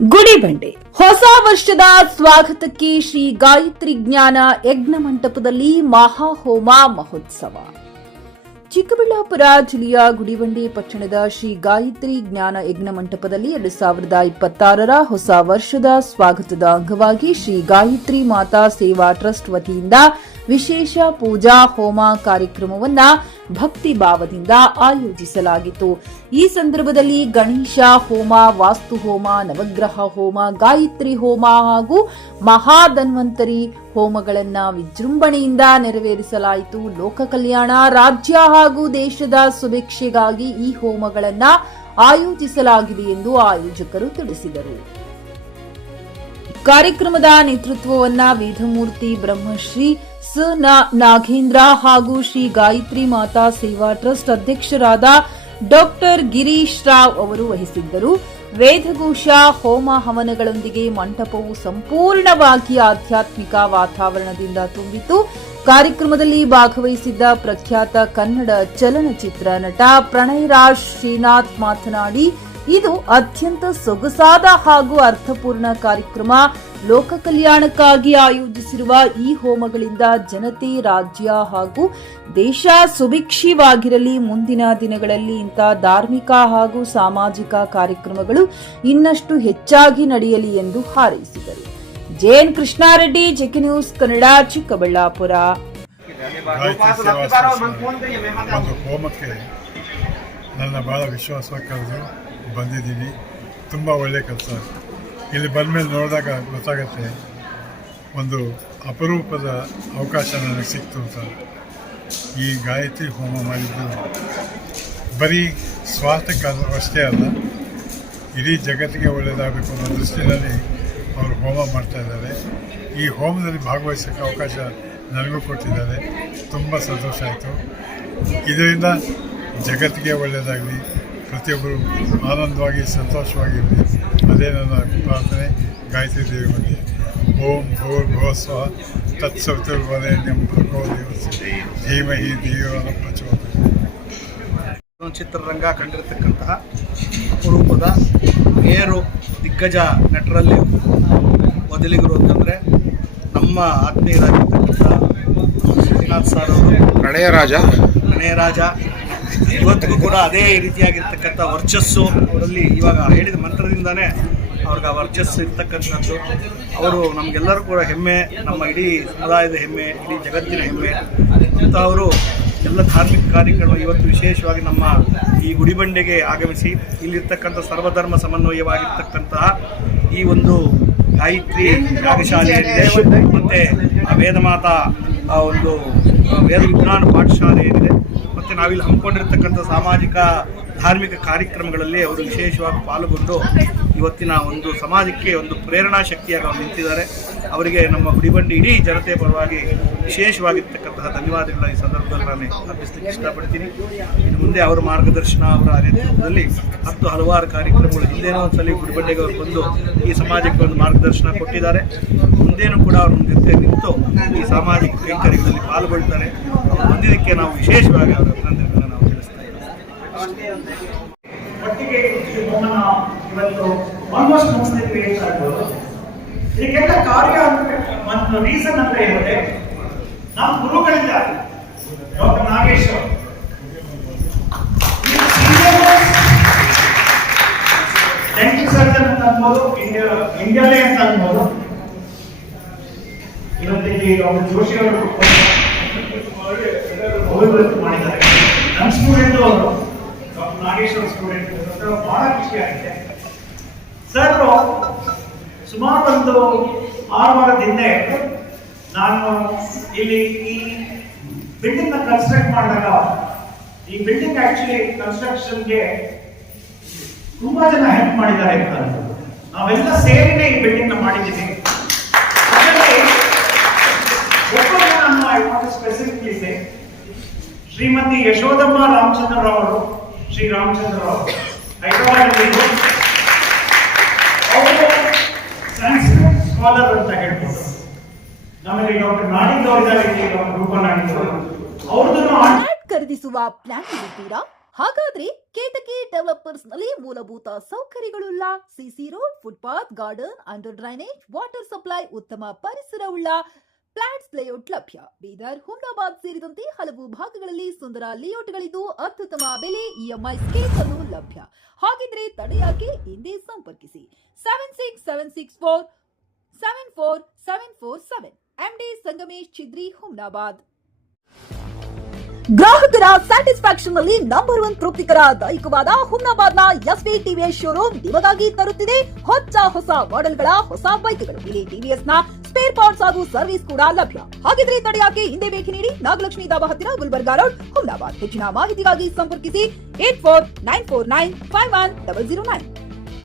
ಗುಡಿಬಂಡೆ ಹೊಸ ವರ್ಷದ ಸ್ವಾಗತಕ್ಕೆ ಶ್ರೀ ಗಾಯತ್ರಿ ಜ್ಞಾನ ಯಜ್ಞ ಮಂಟಪದಲ್ಲಿ ಮಹಾಹೋಮ ಮಹೋತ್ಸವ. ಚಿಕ್ಕಬಳ್ಳಾಪುರ ಜಿಲ್ಲೆಯ ಗುಡಿಬಂಡೆ ಪಟ್ಟಣದ ಶ್ರೀ ಗಾಯತ್ರಿ ಜ್ಞಾನ ಯಜ್ಞ ಮಂಟಪದಲ್ಲಿ 2026ರ ಹೊಸ ವರ್ಷದ ಸ್ವಾಗತದ ಅಂಗವಾಗಿ ಶ್ರೀ ಗಾಯತ್ರಿ ಮಾತಾ ಸೇವಾ ಟ್ರಸ್ಟ್ ವತಿಯಿಂದ ವಿಶೇಷ ಪೂಜಾ ಹೋಮ ಕಾರ್ಯಕ್ರಮವನ್ನು ಭಕ್ತಿ ಭಾವದಿಂದ ಆಯೋಜಿಸಲಾಗಿತ್ತು. ಈ ಸಂದರ್ಭದಲ್ಲಿ ಗಣೇಶ ಹೋಮ, ವಾಸ್ತು ಹೋಮ, ನವಗ್ರಹ ಹೋಮ, ಗಾಯತ್ರಿ ಹೋಮ ಹಾಗೂ ಮಹಾಧನ್ವಂತರಿ ಹೋಮಗಳನ್ನು ವಿಜೃಂಭಣೆಯಿಂದ ನೆರವೇರಿಸಲಾಯಿತು. ಲೋಕ ಕಲ್ಯಾಣ, ರಾಜ್ಯ ಹಾಗೂ ದೇಶದ ಸುಭಿಕ್ಷೆಗಾಗಿ ಈ ಹೋಮಗಳನ್ನು ಆಯೋಜಿಸಲಾಗಿದೆ ಎಂದು ಆಯೋಜಕರು ತಿಳಿಸಿದರು. ಕಾರ್ಯಕ್ರಮದ ನೇತೃತ್ವವನ್ನ ವೇದಮೂರ್ತಿ ಬ್ರಹ್ಮಶ್ರೀ ನಾಗೇಂದ್ರ ಹಾಗೂ ಶ್ರೀ ಗಾಯತ್ರಿ ಮಾತಾ ಸೇವಾ ಟ್ರಸ್ಟ್ ಅಧ್ಯಕ್ಷರಾದ ಡಾಕ್ಟರ್ ಗಿರೀಶ್ ರಾವ್ ಅವರು ವಹಿಸಿದ್ದರು. ವೇದಘೋಷ, ಹೋಮ ಹವನಗಳೊಂದಿಗೆ ಮಂಟಪವು ಸಂಪೂರ್ಣವಾಗಿ ಆಧ್ಯಾತ್ಮಿಕ ವಾತಾವರಣದಿಂದ ತುಂಬಿತ್ತು. ಕಾರ್ಯಕ್ರಮದಲ್ಲಿ ಭಾಗವಹಿಸಿದ್ದ ಪ್ರಖ್ಯಾತ ಕನ್ನಡ ಚಲನಚಿತ್ರ ನಟ ಪ್ರಣಯರಾಜ್ ಶ್ರೀನಾಥ್ ಮಾತನಾಡಿ, ಇದು ಅತ್ಯಂತ ಸೊಗಸಾದ ಹಾಗೂ ಅರ್ಥಪೂರ್ಣ ಕಾರ್ಯಕ್ರಮ. ಲೋಕ ಕಲ್ಯಾಣಕ್ಕಾಗಿ ಆಯೋಜಿಸಿರುವ ಈ ಹೋಮಗಳಿಂದ ಜನತೆ, ರಾಜ್ಯ ಹಾಗೂ ದೇಶ ಸುಭಿಕ್ಷವಾಗಿರಲಿ. ಮುಂದಿನ ದಿನಗಳಲ್ಲಿ ಇಂಥ ಧಾರ್ಮಿಕ ಹಾಗೂ ಸಾಮಾಜಿಕ ಕಾರ್ಯಕ್ರಮಗಳು ಇನ್ನಷ್ಟು ಹೆಚ್ಚಾಗಿ ನಡೆಯಲಿ ಎಂದು ಹಾರೈಸಿದರು. JN Krishnareddy, JK news Kannada, Chikkaballapur. ನನ್ನ ಬಹಳ ವಿಶ್ವಾಸವಾಗಿ ಬಂದಿದ್ದೀವಿ. ತುಂಬ ಒಳ್ಳೆಯ ಕೆಲಸ. ಇಲ್ಲಿ ಬಂದಮೇಲೆ ನೋಡಿದಾಗ ಗೊತ್ತಾಗತ್ತೆ, ಒಂದು ಅಪರೂಪದ ಅವಕಾಶ ನನಗೆ ಸಿಕ್ತು ಅಂತ. ಈ ಗಾಯತ್ರಿ ಹೋಮ ಮಾಡಿದ್ದು ಬರೀ ಸ್ವಾರ್ಥಕ್ಕಷ್ಟೇ ಅಲ್ಲ, ಇಡೀ ಜಗತ್ತಿಗೆ ಒಳ್ಳೆಯದಾಗಬೇಕು ಅನ್ನೋ ದೃಷ್ಟಿಯಲ್ಲಿ ಅವರು ಹೋಮ ಮಾಡ್ತಾಯಿದ್ದಾರೆ. ಈ ಹೋಮದಲ್ಲಿ ಭಾಗವಹಿಸೋಕ್ಕೆ ಅವಕಾಶ ನನಗೂ ಕೊಟ್ಟಿದ್ದಾರೆ. ತುಂಬ ಸಂತೋಷ ಆಯಿತು. ಇದರಿಂದ ಜಗತ್ತಿಗೆ ಒಳ್ಳೆಯದಾಗಲಿ, ಪ್ರತಿಯೊಬ್ಬರು ಆನಂದವಾಗಿ ಸಂತೋಷವಾಗಿರಲಿ, ಅದೇ ನನ್ನ ಪ್ರಾರ್ಥನೆ. ಗಾಯತ್ರಿ ದೇವಿ ಬಗ್ಗೆ ಓಂ ಭೂರ್ಭುವಸ್ವ ತತ್ಸವಿತುರ್ವರೆಣ್ಯಂ ಭರ್ಗೋ ದೇವಸ್ಯ ಧೀಮಹಿ ಧಿಯೋ ನ ಪ್ರಚೋದಯಾತ್. ಚಿತ್ರರಂಗ ಕಂಡಿರತಕ್ಕಂತಹ ಅಪರೂಪದ ಮೇರು ದಿಗ್ಗಜ ನಟರಲ್ಲಿ ಮೊದಲಿಗರು ಅಂತಂದರೆ ನಮ್ಮ ಆತ್ಮೀಯರಾಗಿರ್ತಕ್ಕಂಥ ಶ್ರೀನಾಥ್ ಸರ್ ಅವರು, ಪ್ರಣಯರಾಜ ಇವತ್ತಿಗೂ ಕೂಡ ಅದೇ ರೀತಿಯಾಗಿರ್ತಕ್ಕಂಥ ವರ್ಚಸ್ಸು ಅವರಲ್ಲಿ. ಇವಾಗ ಹೇಳಿದ ಮಂತ್ರದಿಂದಾನೇ ಅವ್ರಿಗೆ ಆ ವರ್ಚಸ್ಸು ಇರ್ತಕ್ಕಂಥದ್ದು. ಅವರು ನಮಗೆಲ್ಲರೂ ಕೂಡ ಹೆಮ್ಮೆ, ನಮ್ಮ ಇಡೀ ಸಮುದಾಯದ ಹೆಮ್ಮೆ, ಇಡೀ ಜಗತ್ತಿನ ಹೆಮ್ಮೆ. ಇಂಥವರು ಎಲ್ಲ ಧಾರ್ಮಿಕ ಕಾರ್ಯಕ್ರಮ ಇವತ್ತು ವಿಶೇಷವಾಗಿ ನಮ್ಮ ಈ ಗುಡಿಬಂಡೆಗೆ ಆಗಮಿಸಿ ಇಲ್ಲಿರ್ತಕ್ಕಂಥ ಸರ್ವಧರ್ಮ ಸಮನ್ವಯವಾಗಿರ್ತಕ್ಕಂತಹ ಈ ಒಂದು ಗಾಯತ್ರಿ ಯಾಗಶಾಲೆ ಏನಿದೆ, ಮತ್ತು ಆ ವೇದಮಾತಾ ಒಂದು ವೇದ ವಿಜ್ಞಾನ ಪಾಠಶಾಲೆ ಏನಿದೆ, ಮತ್ತು ನಾವಿಲ್ಲಿ ಹಮ್ಮಿಕೊಂಡಿರ್ತಕ್ಕಂಥ ಸಾಮಾಜಿಕ ಧಾರ್ಮಿಕ ಕಾರ್ಯಕ್ರಮಗಳಲ್ಲಿ ಅವರು ವಿಶೇಷವಾಗಿ ಪಾಲ್ಗೊಂಡು ಇವತ್ತಿನ ಒಂದು ಸಮಾಜಕ್ಕೆ ಒಂದು ಪ್ರೇರಣಾ ಶಕ್ತಿಯಾಗಿ ಅವರು ನಿಂತಿದ್ದಾರೆ. ಅವರಿಗೆ ನಮ್ಮ ಗುಡಿಬಂಡೆ ಇಡೀ ಜನತೆ ಪರವಾಗಿ ವಿಶೇಷವಾಗಿರ್ತಕ್ಕಂತಹ ಧನ್ಯವಾದಗಳನ್ನ ಈ ಸಂದರ್ಭದಲ್ಲಿ ನಾನು ಅರ್ಪಿಸಲಿಕ್ಕೆ ಇಷ್ಟಪಡ್ತೀನಿ. ಇನ್ನು ಮುಂದೆ ಅವರ ಮಾರ್ಗದರ್ಶನ, ಅವರ ನೇತೃತ್ವದಲ್ಲಿ ಹಲವಾರು ಕಾರ್ಯಕ್ರಮಗಳು ಹಿಂದೇನೋ ಒಂದ್ಸಲಿ ಗುಡಿಬಂಡೆಗೆ ಅವರು ಬಂದು ಈ ಸಮಾಜಕ್ಕೆ ಒಂದು ಮಾರ್ಗದರ್ಶನ ಕೊಟ್ಟಿದ್ದಾರೆ. ಮುಂದೇನೂ ಕೂಡ ಅವ್ರ ಜೊತೆ ನಿಂತು ಈ ಸಾಮಾಜಿಕ ಕೈಂಕರ್ಯಗಳಲ್ಲಿ ಪಾಲ್ಗೊಳ್ತಾರೆ. ಅವರು ಬಂದಿದ್ದಕ್ಕೆ ನಾವು ವಿಶೇಷವಾಗಿ ಅವರ ಅಭಿನಂದನೆಗಳನ್ನು ನಾವು ತಿಳಿಸ್ತಾ ಇದ್ದೇವೆ. ಒಟ್ಟಿಗೆ ಇವತ್ತು ಆಲ್ಮೋಸ್ಟ್ ಮುಗಿಸ್ತಿದ್ವಿ ಅಂತ ಹೇಳ್ಬೋದು. ಇದಕ್ಕೆಲ್ಲ ಕಾರ್ಯ ಒಂದು ರೀಸನ್ ಅಂತ ಇರುತ್ತೆ. ನಮ್ಮ ಗುರುಗಳಿಂದ ಡಾಕ್ಟರ್ ನಾಗೇಶ್ವರ್ ಡೆಂಟಲ್ ಸರ್ಜನ್ ಅಂತ ಅನ್ಬೋದು, ಇಂಡಿಯಾಲೇ ಅಂತ ಅನ್ಬೋದು. ಇವತ್ತಿಗೆ ಡಾಕ್ಟರ್ ಜೋಶಿ ಅವರು ಅಭಿವೃದ್ಧಿ ಮಾಡಿದ್ದಾರೆ. ನಮ್ಮ ಸ್ಟೂಡೆಂಟ್ ಅವರು ಡಾಕ್ಟರ್ ನಾಗೇಶ್ವರ ಸ್ಟೂಡೆಂಟ್ ಬಹಳ ಖುಷಿಯಾಗಿದೆ. ಸರ್ ಸುಮಾರು ಒಂದು 6 ವಾರದ ಹಿಂದೆ ನಾನು ಇಲ್ಲಿ ಈ ಬಿಲ್ಡಿಂಗ್ ನ ಕನ್ಸ್ಟ್ರಕ್ಟ್ ಮಾಡಿದಾಗ, ಈ ಬಿಲ್ಡಿಂಗ್ ಆಕ್ಚುಲಿ ಕನ್ಸ್ಟ್ರಕ್ಷನ್ಗೆ ತುಂಬಾ ಜನ ಹೆಲ್ಪ್ ಮಾಡಿದ್ದಾರೆ ಅಂತ ನಾವೆಲ್ಲ ಸೇರಿನೇ ಈ ಬಿಲ್ಡಿಂಗ್ ನ ಮಾಡಿದ್ದೀವಿ. ಸ್ಪೆಸಿಫಿಕ್ಲಿ ಶ್ರೀಮತಿ ಯಶೋಧಮ್ಮ ರಾಮಚಂದ್ರ ಅವರು, ಶ್ರೀ ರಾಮಚಂದ್ರ ರಾವ್ ಹೈದರಾಬಾದ್ ಅವರು ಸಂಸ್ಕೃತ್ ಸ್ಕಾಲರ್ ಅಂತ ಹೇಳ್ಬೋದು. ನಮಗೆ ಡಾಕ್ಟರ್ ನಾಡಿದ್ದವರಿದ್ದಾರೆ, ಡಾಕ್ಟರ್ ರೂಪಾ ನಾಡಿದ್ದವರು. ಅವ್ರದ್ದು ಖರೀದಿಸುವ ಪ್ಲಾನ್ ಇರುತ್ತೀರಾ? ಹಾಗಾದ್ರೆ ಕೇತಕಿ ಡೆವಲಪರ್ಸ್ ನಲ್ಲಿ ಮೂಲಭೂತ ಸೌಕರ್ಯಗಳುಳ್ಳ CC road, footpath, garden, under drainage, water supply, ಉತ್ತಮ ಪರಿಸರವುಳ್ಳ ಫ್ಲಾಟ್ಸ್ ಲೇಔಟ್ ಲಭ್ಯ. ಬೀದರ್, ಹುಮ್ನಾಬಾದ್ ಸೇರಿದಂತೆ ಹಲವು ಭಾಗಗಳಲ್ಲಿ ಸುಂದರ ಲೇಔಟ್ಗಳಿದ್ದು ಅತ್ಯುತ್ತಮ ಬೆಲೆ, ಇಎಂಐ ಸ್ಕೀಮ್ ಅನ್ನು ಲಭ್ಯ. ಹಾಗಿದ್ರೆ ತಡೆಯಾಕೆ, ಹಿಂದೆ ಸಂಪರ್ಕಿಸಿ 7676474747 MD ಸಂಗಮೇಶ್ ಚಿದ್ರಿ, ಹುಮ್ನಾಬಾದ್. ಗ್ರಾಹಕರ ಸ್ಯಾಟಿಸ್ಫ್ಯಾಕ್ಷನ್ ನಲ್ಲಿ ನಂಬರ್ 1 ತೃಪ್ತಿಕರ ದೈಹಿಕವಾದ ಹುಮ್ನಾಬಾದ್ನ ಎಸ್ವಿ ಟಿವಿಎಸ್ ಶೋರೂಮ್ ನಿಮಗಾಗಿ ತರುತ್ತಿದೆ ಹೊಸ ಮಾಡೆಲ್ಗಳ ಹೊಸ ಬೈಕ್ಗಳು. ಇಲ್ಲಿ ಟಿವಿಎಸ್ ನ ಸ್ಪೇರ್ ಪಾರ್ಟ್ಸ್ ಹಾಗೂ ಸರ್ವಿಸ್ ಕೂಡ ಲಭ್ಯ. ಹಾಗಿದ್ರೆ ತಡೆಯಾಕೆ, ಹಿಂದೆ ಭೇಟಿ ನೀಡಿ. ನಾಗಲಕ್ಷ್ಮಿ ದಾಬಾ ಹತ್ತಿರ, ಗುಲ್ಬರ್ಗಾ ರೋಡ್, ಹುಮ್ನಾಬಾದ್. ಹೆಚ್ಚಿನ ಮಾಹಿತಿಗಾಗಿ ಸಂಪರ್ಕಿಸಿ 8494951009.